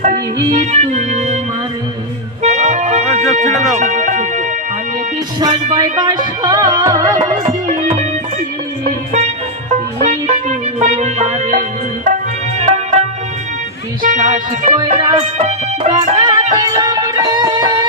আমি দিছি তোমারে বিশ্বাস কইরা জাগা দিলাম রে